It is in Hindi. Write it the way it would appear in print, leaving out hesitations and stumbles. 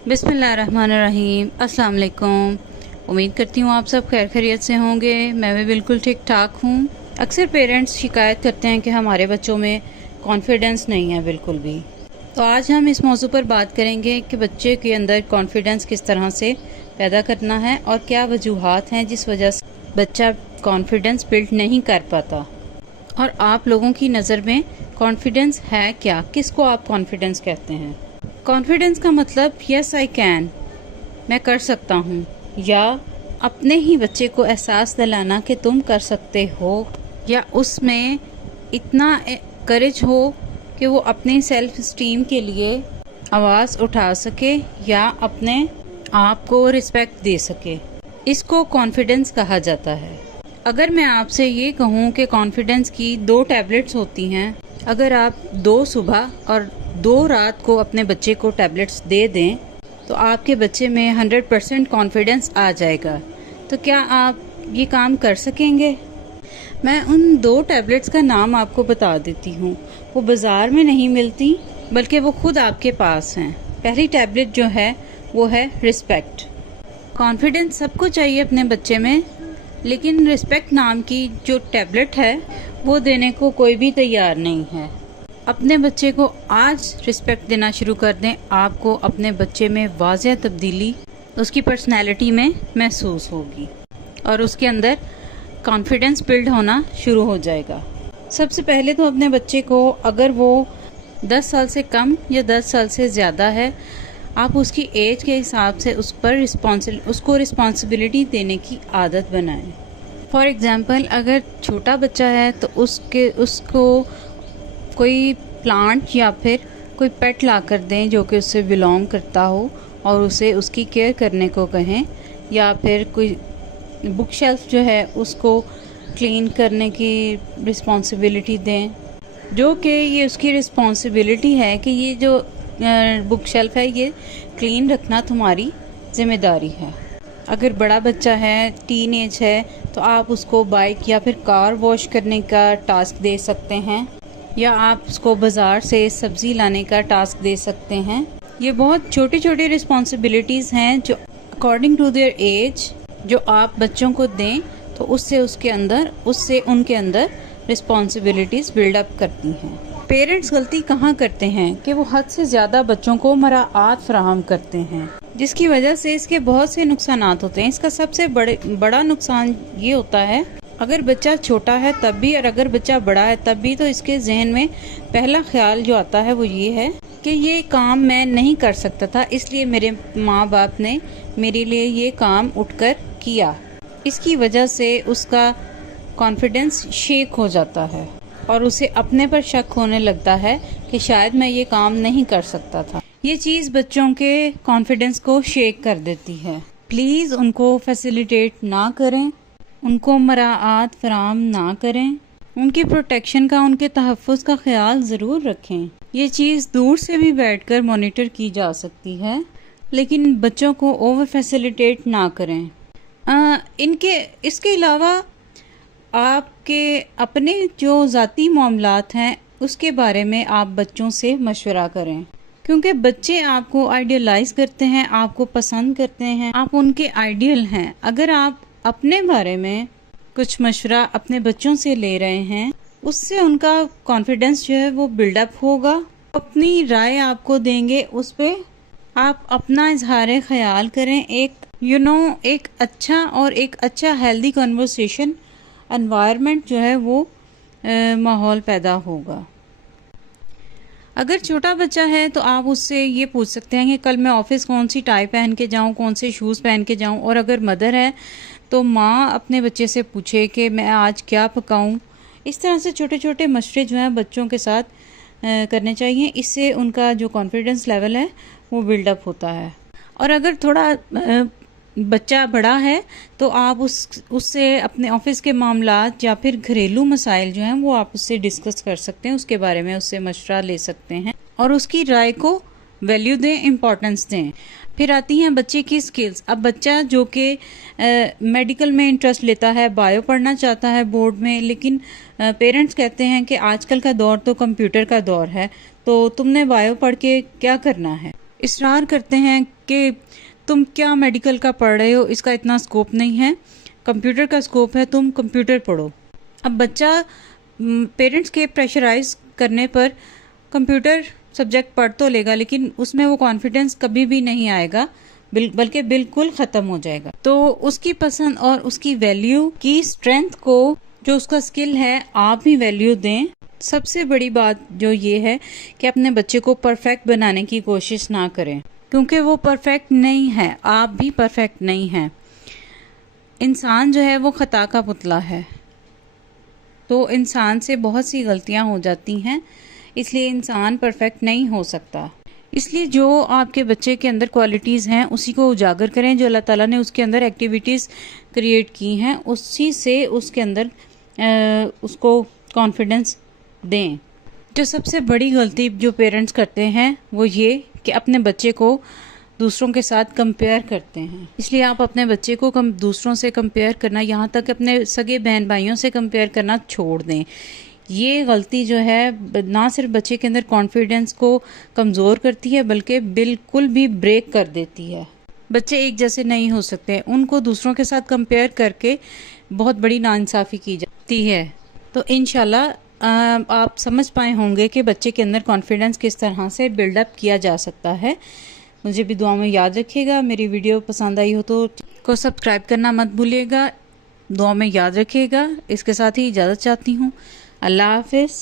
बिस्मिल्लाहिर्रहमानिर्रहीम। अस्सलाम वालेकुम। उम्मीद करती हूँ आप सब खैर खैरियत से होंगे। मैं भी बिल्कुल ठीक ठाक हूँ। अक्सर पेरेंट्स शिकायत करते हैं कि हमारे बच्चों में कॉन्फिडेंस नहीं है बिल्कुल भी। तो आज हम इस मौजू पर बात करेंगे कि बच्चे के अंदर कॉन्फिडेंस किस तरह से पैदा करना है और क्या वजूहात हैं जिस वजह से बच्चा कॉन्फिडेंस बिल्ड नहीं कर पाता। और आप लोगों की नज़र में कॉन्फिडेंस है क्या? किसको आप कॉन्फिडेंस कहते हैं? कॉन्फिडेंस का मतलब यस आई कैन, मैं कर सकता हूँ, या अपने ही बच्चे को एहसास दिलाना कि तुम कर सकते हो, या उसमें इतना करेज हो कि वो अपनी सेल्फ स्टीम के लिए आवाज़ उठा सके या अपने आप को रिस्पेक्ट दे सके। इसको कॉन्फिडेंस कहा जाता है। अगर मैं आपसे ये कहूँ कि कॉन्फिडेंस की 2 टैबलेट्स होती हैं, अगर आप 2 सुबह और 2 रात को अपने बच्चे को टैबलेट्स दे दें तो आपके बच्चे में 100% कॉन्फिडेंस आ जाएगा। तो क्या आप ये काम कर सकेंगे? मैं उन 2 टैबलेट्स का नाम आपको बता देती हूँ। वो बाज़ार में नहीं मिलती बल्कि वो खुद आपके पास हैं। पहली टैबलेट जो है वो है रिस्पेक्ट। कॉन्फिडेंस सबको चाहिए अपने बच्चे में, लेकिन रिस्पेक्ट नाम की जो टैबलेट है वो देने को कोई भी तैयार नहीं है। अपने बच्चे को आज रिस्पेक्ट देना शुरू कर दें, आपको अपने बच्चे में वाज़ेह तब्दीली उसकी पर्सनैलिटी में महसूस होगी और उसके अंदर कॉन्फिडेंस बिल्ड होना शुरू हो जाएगा। सबसे पहले तो अपने बच्चे को, अगर वो 10 साल से कम या 10 साल से ज़्यादा है, आप उसकी एज के हिसाब से उसको रिस्पॉन्सिबिलिटी देने की आदत बनाएं। फॉर एग्ज़ाम्पल, अगर छोटा बच्चा है तो उसको कोई प्लांट या फिर कोई पेट ला कर दें जो कि उससे बिलोंग करता हो और उसे उसकी केयर करने को कहें, या फिर कोई बुक शेल्फ जो है उसको क्लीन करने की रिस्पॉन्सिबिलिटी दें, जो कि ये उसकी रिस्पॉन्सिबिलिटी है कि ये जो बुक शेल्फ है ये क्लीन रखना तुम्हारी जिम्मेदारी है। अगर बड़ा बच्चा है, टीन एज है, तो आप उसको बाइक या फिर कार वॉश करने का टास्क दे सकते हैं, या आप उसको बाज़ार से सब्ज़ी लाने का टास्क दे सकते हैं। ये बहुत छोटी छोटी रिस्पॉन्सिबिलिटीज़ हैं जो अकॉर्डिंग टू देयर एज जो आप बच्चों को दें तो उससे उनके अंदर रिस्पॉन्सिबिलिटीज़ बिल्डअप करती हैं। पेरेंट्स गलती कहाँ करते हैं कि वो हद से ज़्यादा बच्चों को मराआत फराहम करते हैं, जिसकी वजह से इसके बहुत से नुकसानात होते हैं। इसका सबसे बड़ा नुकसान ये होता है, अगर बच्चा छोटा है तब भी और अगर बच्चा बड़ा है तब भी, तो इसके जहन में पहला ख्याल जो आता है वो ये है कि ये काम मैं नहीं कर सकता था, इसलिए मेरे माँ बाप ने मेरे लिए ये काम उठकर किया। इसकी वजह से उसका कॉन्फिडेंस शेक हो जाता है और उसे अपने पर शक होने लगता है कि शायद मैं ये काम नहीं कर सकता था। ये चीज़ बच्चों के कॉन्फिडेंस को शेक कर देती है। प्लीज़ उनको फैसिलिटेट ना करें, उनको मराआत फराहम ना करें, उनकी प्रोटेक्शन का, उनके तहफ़्फ़ुज़ का ख्याल ज़रूर रखें। ये चीज़ दूर से भी बैठकर मॉनिटर की जा सकती है, लेकिन बच्चों को ओवर फैसिलिटेट ना करें। इसके अलावा आपके अपने जो ज़ाती मामलात हैं उसके बारे में आप बच्चों से मशवरा करें, क्योंकि बच्चे आपको आइडियलाइज़ करते हैं, आपको पसंद करते हैं, आप उनके आइडियल हैं। अगर आप अपने बारे में कुछ मशवरा अपने बच्चों से ले रहे हैं, उससे उनका कॉन्फिडेंस जो है वो बिल्डअप होगा। अपनी राय आपको देंगे, उस पर आप अपना इजहार ख्याल करें। एक अच्छा हेल्दी कन्वर्सेशन एनवायरनमेंट जो है वो माहौल पैदा होगा। अगर छोटा बच्चा है तो आप उससे ये पूछ सकते हैं कि कल मैं ऑफिस कौन सी टाई पहन के जाऊं, कौन से शूज़ पहन के जाऊं। और अगर मदर है तो माँ अपने बच्चे से पूछे कि मैं आज क्या पकाऊं। इस तरह से छोटे छोटे मशवरे जो हैं बच्चों के साथ करने चाहिए। इससे उनका जो कॉन्फिडेंस लेवल है वो बिल्डअप होता है। और अगर थोड़ा बच्चा बड़ा है तो आप उससे अपने ऑफिस के मामलात या फिर घरेलू मसाइल जो हैं वो आप उससे डिस्कस कर सकते हैं, उसके बारे में उससे मशवरा ले सकते हैं और उसकी राय को वैल्यू दें, इम्पोर्टेंस दें। फिर आती हैं बच्चे की स्किल्स। अब बच्चा जो कि मेडिकल में इंटरेस्ट लेता है, बायो पढ़ना चाहता है बोर्ड में, लेकिन पेरेंट्स कहते हैं कि आजकल का दौर तो कंप्यूटर का दौर है, तो तुमने बायो पढ़ के क्या करना है। इसरार करते हैं कि तुम क्या मेडिकल का पढ़ रहे हो, इसका इतना स्कोप नहीं है, कंप्यूटर का स्कोप है, तुम कंप्यूटर पढ़ो। अब बच्चा पेरेंट्स के प्रेशराइज करने पर कंप्यूटर सब्जेक्ट पढ़ तो लेगा, लेकिन उसमें वो कॉन्फिडेंस कभी भी नहीं आएगा, बल्कि बिल्कुल ख़त्म हो जाएगा। तो उसकी पसंद और उसकी वैल्यू की स्ट्रेंथ को, जो उसका स्किल है, आप ही वैल्यू दें। सबसे बड़ी बात जो ये है कि अपने बच्चे को परफेक्ट बनाने की कोशिश ना करें, क्योंकि वो परफेक्ट नहीं है, आप भी परफेक्ट नहीं हैं। इंसान जो है वो खता का पुतला है, तो इंसान से बहुत सी गलतियां हो जाती हैं, इसलिए इंसान परफेक्ट नहीं हो सकता। इसलिए जो आपके बच्चे के अंदर क्वालिटीज़ हैं उसी को उजागर करें, जो अल्लाह ताला ने उसके अंदर एक्टिविटीज़ क्रिएट की हैं उसी से उसके अंदर उसको कॉन्फिडेंस दें। जो सबसे बड़ी गलती जो पेरेंट्स करते हैं वो ये कि अपने बच्चे को दूसरों के साथ कंपेयर करते हैं। इसलिए आप अपने बच्चे को दूसरों से कंपेयर करना, यहाँ तक अपने सगे बहन भाइयों से कंपेयर करना छोड़ दें। ये गलती जो है ना सिर्फ बच्चे के अंदर कॉन्फिडेंस को कमज़ोर करती है, बल्कि बिल्कुल भी ब्रेक कर देती है। बच्चे एक जैसे नहीं हो सकते, उनको दूसरों के साथ कंपेयर करके बहुत बड़ी नाइंसाफ़ी की जाती है। तो इंशाल्लाह आप समझ पाए होंगे कि बच्चे के अंदर कॉन्फिडेंस किस तरह से बिल्डअप किया जा सकता है। मुझे भी दुआ में याद रखिएगा। मेरी वीडियो पसंद आई हो तो को सब्सक्राइब करना मत भूलिएगा, दुआ में याद रखिएगा। इसके साथ ही इजाज़त चाहती हूँ। अल्लाह हाफिज़।